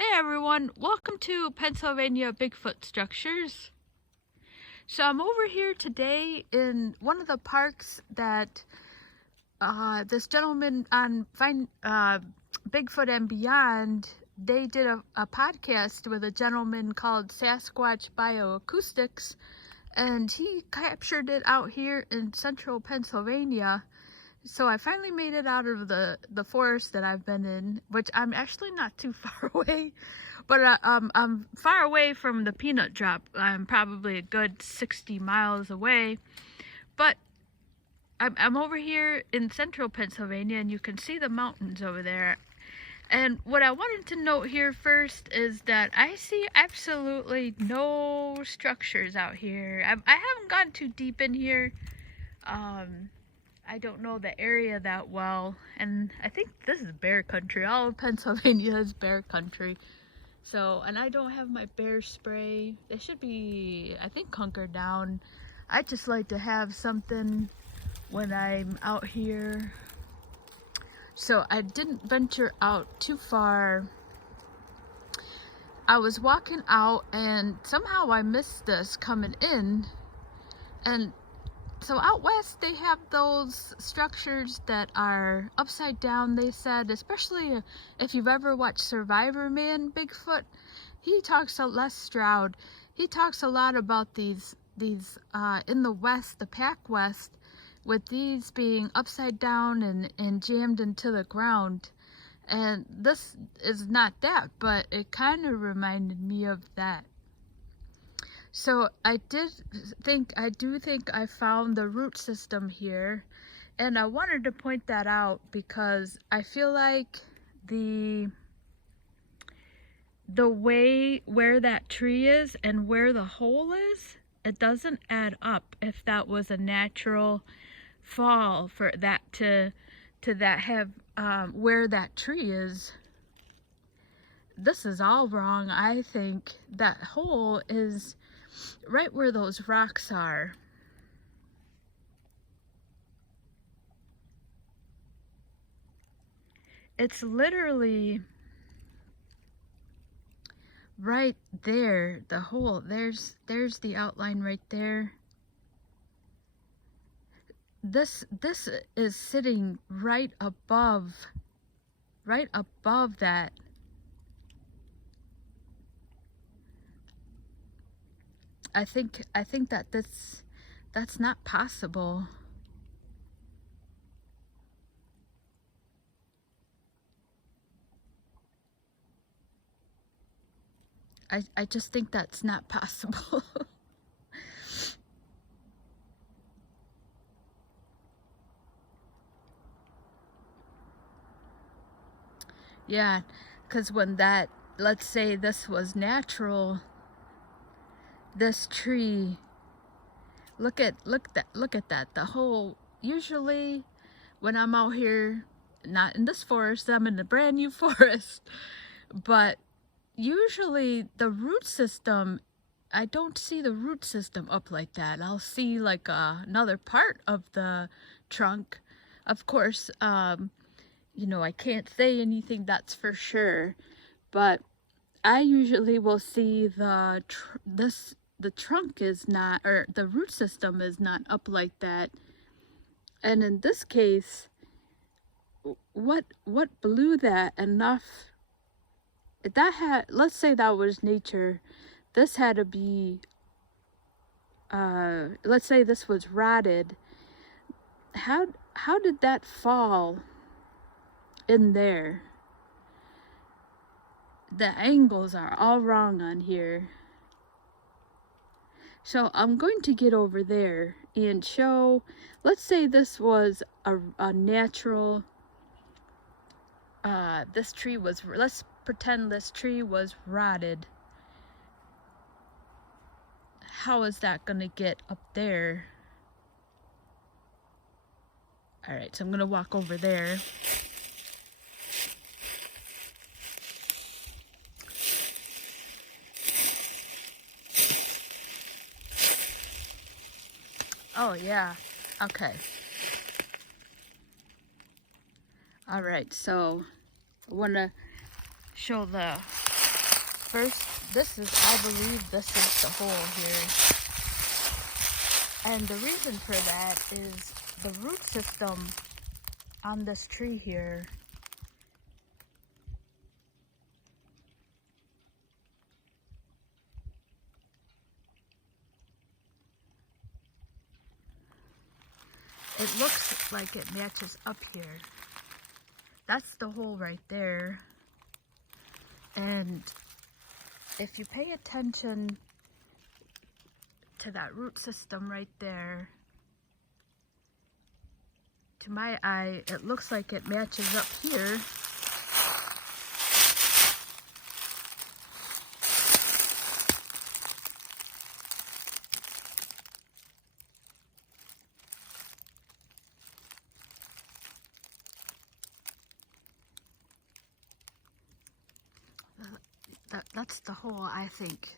Hey everyone, welcome to Pennsylvania Bigfoot Structures. So I'm over here today in one of the parks that this gentleman on Bigfoot and Beyond, they did a podcast with a gentleman called Sasquatch Bioacoustics, and he captured it out here in central Pennsylvania. So I finally made it out of the forest that I've been in, which I'm actually not too far away, but I'm far away from the peanut drop. I'm probably a good 60 miles away, but I'm over here in central Pennsylvania, and you can see the mountains over there. And what I wanted to note here first is that I see absolutely no structures out here. I haven't gone too deep in here. I don't know the area that well, and I think this is bear country. All of Pennsylvania is bear country. So, and I don't have my bear spray. They should be, I think, hunkered down. I just like to have something when I'm out here. So I didn't venture out too far. I was walking out and somehow I missed this coming in, and so out west they have those structures that are upside down, they said, especially if you've ever watched Survivor Man Bigfoot. He talks a Les Stroud. He talks a lot about these in the west, the Pac West, with these being upside down and jammed into the ground. And this is not that, but it kind of reminded me of that. So I do think I found the root system here, and I wanted to point that out because I feel like the way where that tree is and where the hole is, it doesn't add up if that was a natural fall for that to that have where that tree is. This is all wrong. I think that hole is right where those rocks are. It's literally right there, the hole. There's the outline right there. This is sitting right above that. I think that that's not possible. I just think that's not possible. Yeah, because when that, let's say this was natural, this tree, look at that, the whole, usually when I'm out here, not in this forest, I'm in a brand new forest, but usually the root system, I don't see the root system up like that. I'll see like another part of the trunk. Of course, you know, I can't say anything that's for sure, but I usually will see the trunk is not, or the root system is not up like that. And in this case, what blew that enough? That had, let's say that was nature. This had to be, let's say this was rotted. How did that fall in there? The angles are all wrong on here. So I'm going to get over there and show, let's say this was a natural, this tree was, let's pretend this tree was rotted. How is that gonna get up there? All right, so I'm gonna walk over there. Oh yeah, okay. All right, so I wanna show the First, I believe this is the hole here. And the reason for that is the root system on this tree here. It looks like it matches up here. That's the hole right there. And if you pay attention to that root system right there, to my eye, it looks like it matches up here. That's the hole, I think.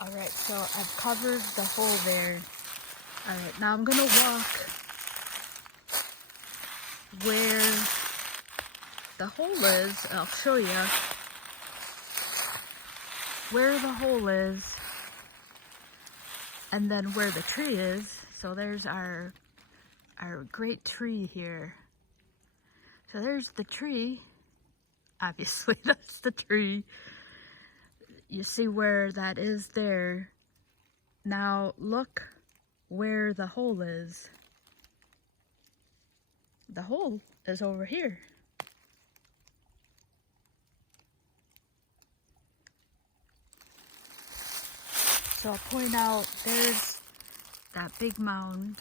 Alright, so I've covered the hole there. Alright, now I'm gonna walk where the hole is. I'll show you where the hole is and then where the tree is. So there's our great tree here. So there's the tree. Obviously, that's the tree. You see where that is there. Now look where the hole is. The hole is over here. So I'll point out, there's that big mound.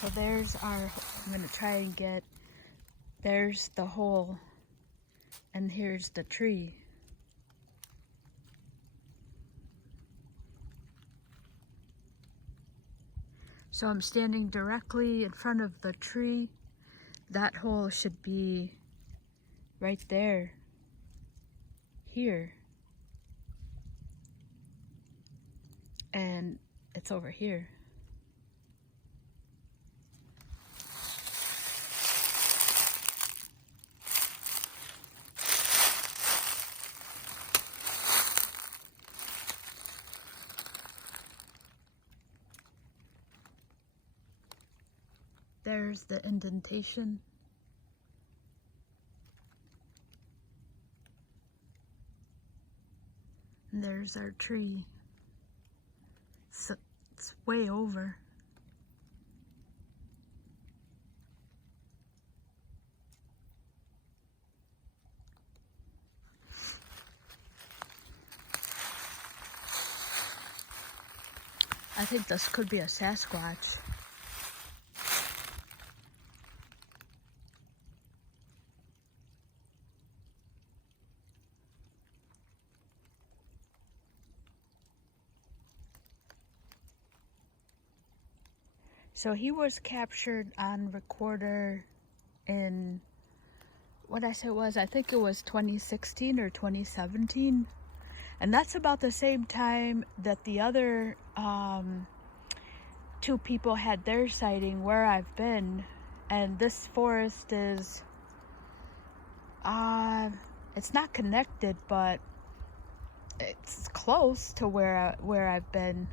So there's I'm gonna try and get, there's the hole, and here's the tree. So I'm standing directly in front of the tree. That hole should be right there, here. And it's over here. There's the indentation. And there's our tree. So it's way over. I think this could be a Sasquatch. So he was captured on recorder in, what I said was, I think it was 2016 or 2017. And that's about the same time that the other two people had their sighting where I've been. And this forest is, it's not connected, but it's close to where I've been.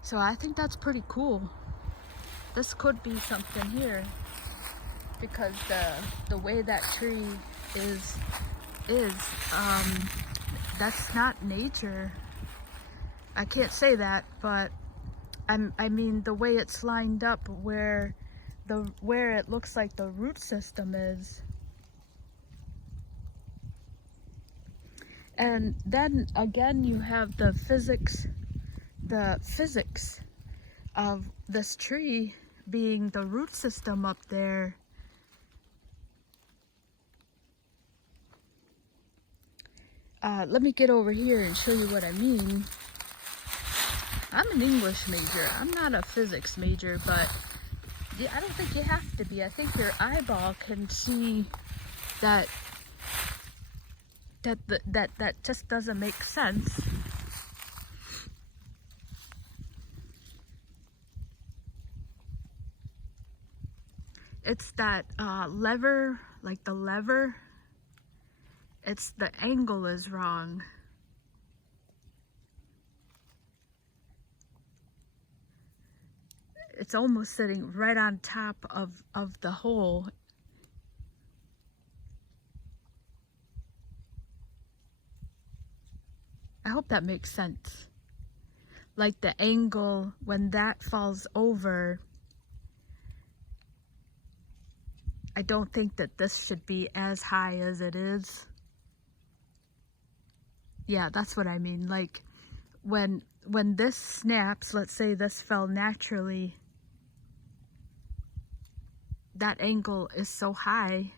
So I think that's pretty cool. This could be something here, because the way that tree is that's not nature. I can't say that, but I mean the way it's lined up where it looks like the root system is. And then again you have the physics of this tree being the root system up there. Let me get over here and show you what I mean. I'm an English major. I'm not a physics major, but yeah, I don't think you have to be. I think your eyeball can see that just doesn't make sense. It's that lever, like the lever, it's the angle is wrong. It's almost sitting right on top of the hole. I hope that makes sense. Like the angle, when that falls over, I don't think that this should be as high as it is. Yeah, that's what I mean. Like when this snaps, let's say this fell naturally, that angle is so high.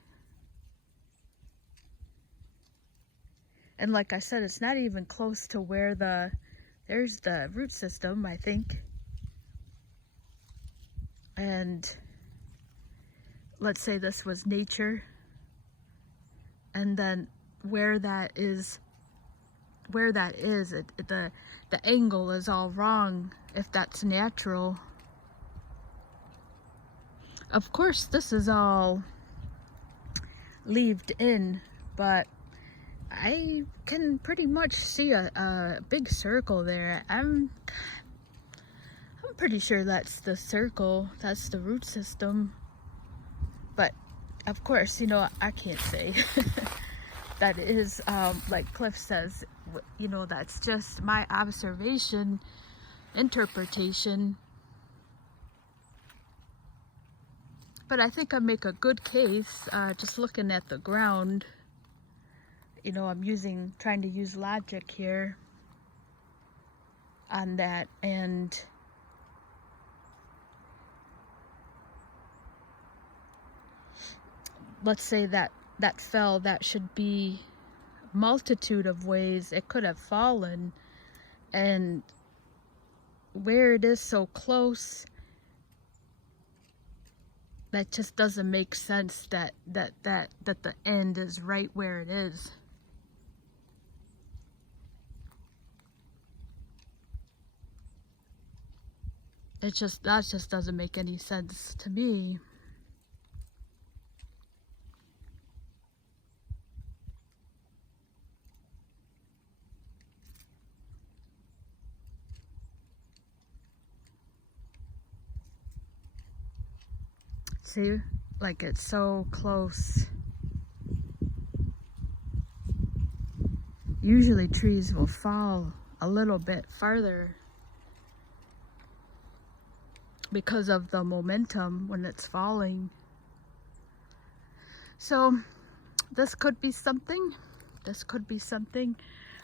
And like I said, it's not even close to where there's the root system, I think. And let's say this was nature. And then where that is, the angle is all wrong if that's natural. Of course, this is all leaved in, but I can pretty much see a big circle there. I'm pretty sure that's the circle, that's the root system. But of course, you know, I can't say. That is, like Cliff says, you know, that's just my observation, interpretation. But I think I make a good case, just looking at the ground. You know, I'm trying to use logic here on that, and let's say that fell, that should be multitude of ways it could have fallen, and where it is so close, that just doesn't make sense that the end is right where it is. That just doesn't make any sense to me. See, like it's so close. Usually trees will fall a little bit farther because of the momentum when it's falling. So this could be something. This could be something.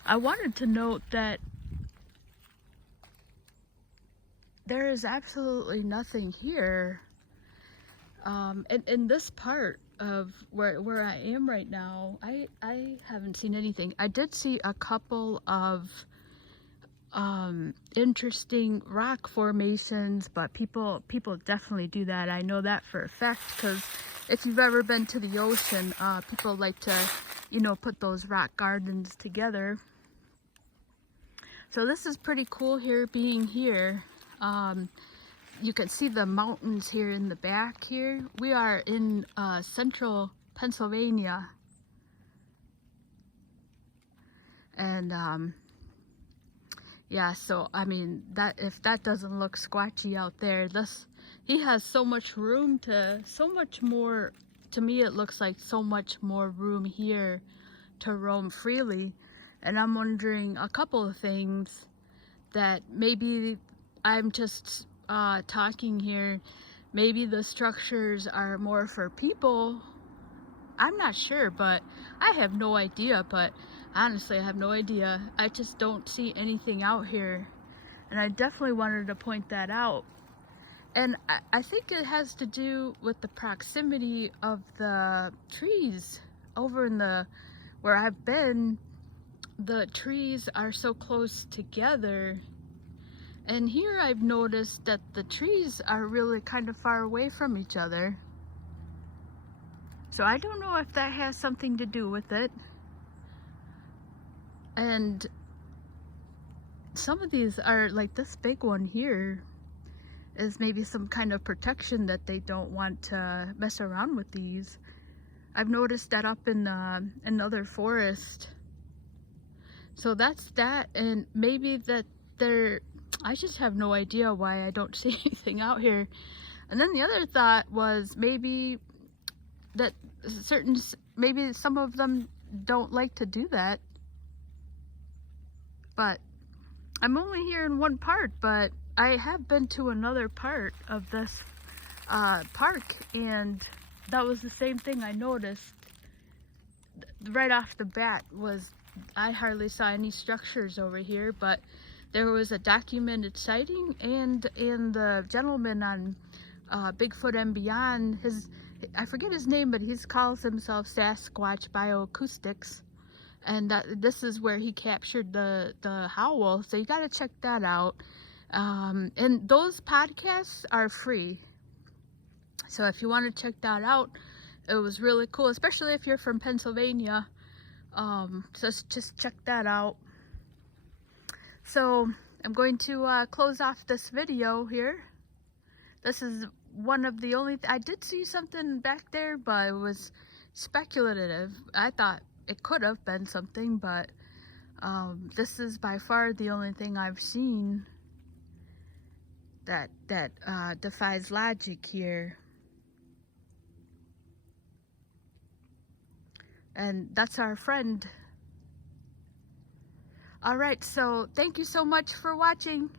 I wanted to note that there is absolutely nothing here. In this part of where I am right now, I haven't seen anything. I did see a couple of interesting rock formations, but people definitely do that. I know that for a fact, because if you've ever been to the ocean, people like to, you know, put those rock gardens together. So this is pretty cool here, being here. You can see the mountains here in the back here. We are in central Pennsylvania. And yeah, so I mean, that if that doesn't look squatchy out there, he has so much room so much more, to me it looks like so much more room here to roam freely. And I'm wondering a couple of things. that maybe I'm just talking here. Maybe the structures are more for people. I'm not sure, but I have no idea. But honestly, I have no idea. I just don't see anything out here. And I definitely wanted to point that out. And I think it has to do with the proximity of the trees. Over in where I've been, the trees are so close together. And here I've noticed that the trees are really kind of far away from each other. So I don't know if that has something to do with it. And some of these are like this big one here is maybe some kind of protection that they don't want to mess around with these. I've noticed that up in another forest. So that's that, and maybe that I just have no idea why I don't see anything out here. And then the other thought was maybe that maybe some of them don't like to do that. But I'm only here in one part, but I have been to another part of this park, and that was the same thing I noticed right off the bat. Was I hardly saw any structures over here, but there was a documented sighting, and the gentleman on Bigfoot and Beyond, I forget his name, but he calls himself Sasquatch Bioacoustics, and this is where he captured the howl. So you got to check that out. And those podcasts are free. So if you want to check that out, it was really cool, especially if you're from Pennsylvania. So just check that out. So I'm going to close off this video here. This is one of the only, I did see something back there, but it was speculative. I thought it could have been something, but this is by far the only thing I've seen that defies logic here. And that's our friend. All right, so thank you so much for watching.